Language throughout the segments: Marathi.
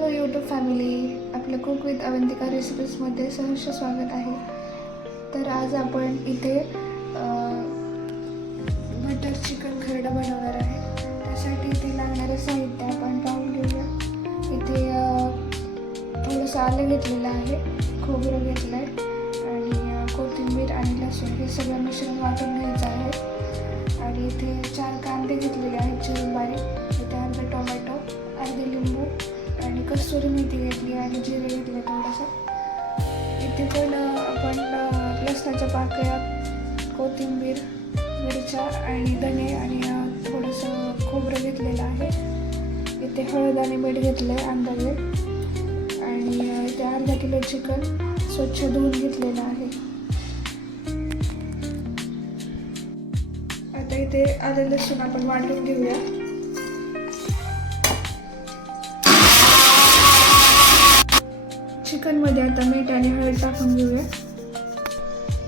हॅलो यूट्यूब फॅमिली, आपलं कुक विथ अवंतिका रेसिपीजमध्ये सहर्ष स्वागत आहे. तर आज आपण इथे बटर चिकन खरडा बनवणार आहे. त्यासाठी इथे लागणारे साहित्य आपण पाहून घेऊया. इथे थोडंसं आलं घेतलेलं आहे, खोबरं घेतलं आहे आणि कोथिंबीर आणि लसूण हे सगळं मिश्रण वाटून घ्यायचं आहे. आणि इथे 4 कांदे घेतलेले आहेत चिरून बारीक. इथे अर्धा टोमॅटो, अर्धी लिंबू आणि कस्तुरी मेथी घेतली आणि जिरे घेतले थोडंसं. इथे पण आपण लसणाच्या पाकळ्या, कोथिंबीर, मिरच्या आणि धने आणि थोडंसं खोबरं घेतलेलं आहे. इथे हळद आणि मीठ घेतलं आहे अंदाजे. आणि इथे अर्धा किलो चिकन स्वच्छ धुवून घेतलेलं आहे. आता इथे आलं लसूण आपण वाटून घेऊया. चिकनमध्ये आता मीठ आणि हळद टाकून घेऊया.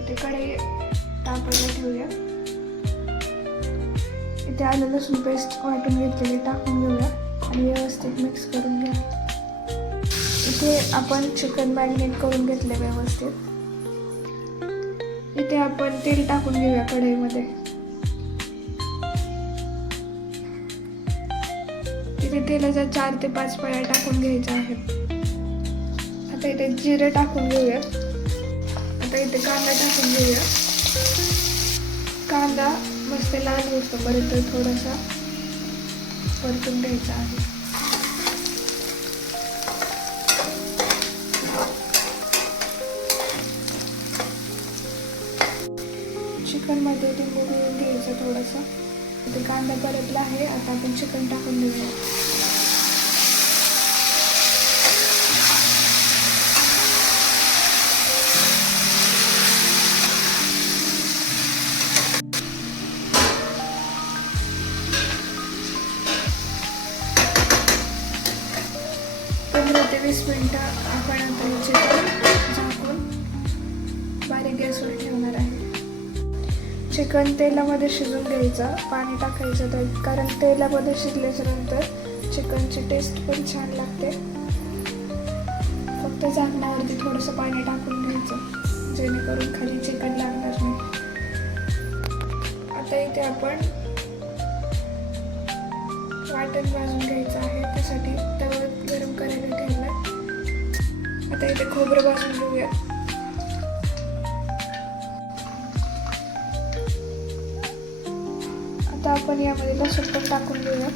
इथे कढई तापायला ठेवूया. इथे आलं लसूण पेस्ट वाटून घेतलेली टाकून घेऊया आणि व्यवस्थित मिक्स करून घ्या. इथे आपण चिकन मॅरिनेट करून घेतले व्यवस्थित. इथे आपण तेल टाकून घेऊया कढईमध्ये. इथे तेलाच्या 4 ते 5 पळ्या टाकून घ्यायच्या आहेत. आता इथे जिरे टाकून घेऊया. आता इथे कांदा टाकून घेऊया. कांदा मस्त लाल होतोपर्यंत थोडासा परतून घ्यायचा आहे. चिकनमध्ये लिंबू पिळून घ्यायचं थोडंसं. इथे कांदा परतला आहे. आता आपण चिकन टाकून घेऊया. ते 20 मिनिटं आपण आता चिकन झाकून बारीक गॅसवर ठेवणार आहे. चिकन तेलामध्ये शिजून घ्यायचं, पाणी टाकायचं त्यात, कारण तेलामध्ये शिजल्याच्या नंतर चिकनची टेस्ट पण छान लागते. फक्त झाकणावरती थोडंसं पाणी टाकून घ्यायचं जेणेकरून खाली चिकन लागणार नाही. आता इथे आपण वाटण भाजून घ्यायचं आहे. त्यासाठी तवा गरम करायला ठेवला. आता इथे खोबरं भाजून घेऊया. आता आपण यामध्ये लसूण पण टाकून घेऊया.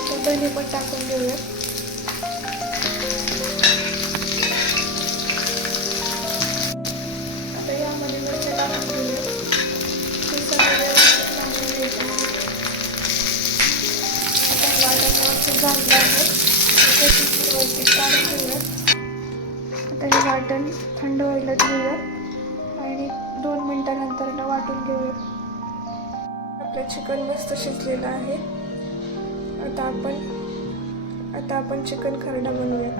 आता दही पण टाकून घेऊया. आता यामध्ये मिरच्या टाकून घेऊया. झालं आहे काढून घेऊया. आता हे वाटण थंड व्हायला ठेवूया आणि 2 मिनिटानंतर वाटून घेऊया. आपलं चिकन मस्त शिजलेलं आहे. आता आपण चिकन खरडा बनवूया.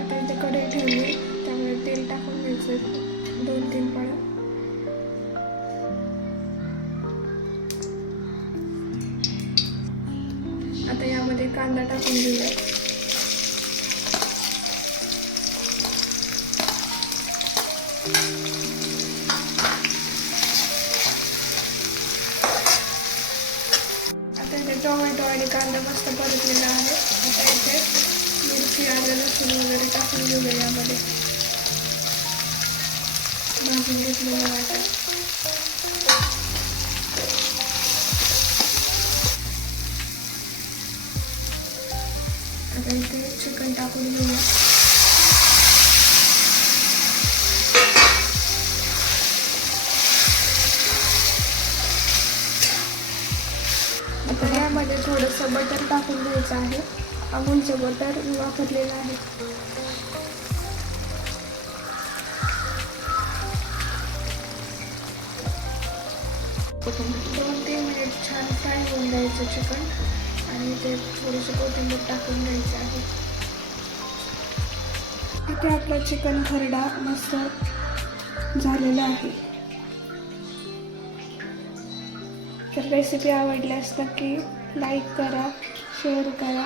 आता इथे कढई ठेवली, त्यामुळे तेल टाकून घ्यायचं 2-3 पळ्या. आता यामध्ये कांदा टाकून घेऊया. आता इथे टोमॅटो आणि कांदा मस्त परतलेला आहे. आता इथे मिरची, आलं, लसूण वगैरे टाकून घेऊया. यामध्ये भाजून घेतलेलं वाटण. आता इथे चिकन टाकून घेऊया. आता यामध्ये थोडंसं बटर टाकून घ्यायचं आहे. अमूलचं बटर वापरलेलं आहे. दोन 3 मिनिट छान फ्राय होऊन द्यायचं चिकन आणि ते थोडंसं कोथिंबीर टाकून घ्यायचं आहे. इथे आपला चिकन खरडा मस्त झालेला आहे. तर रेसिपी आवडल्यास नक्की लाईक करा, शेअर करा.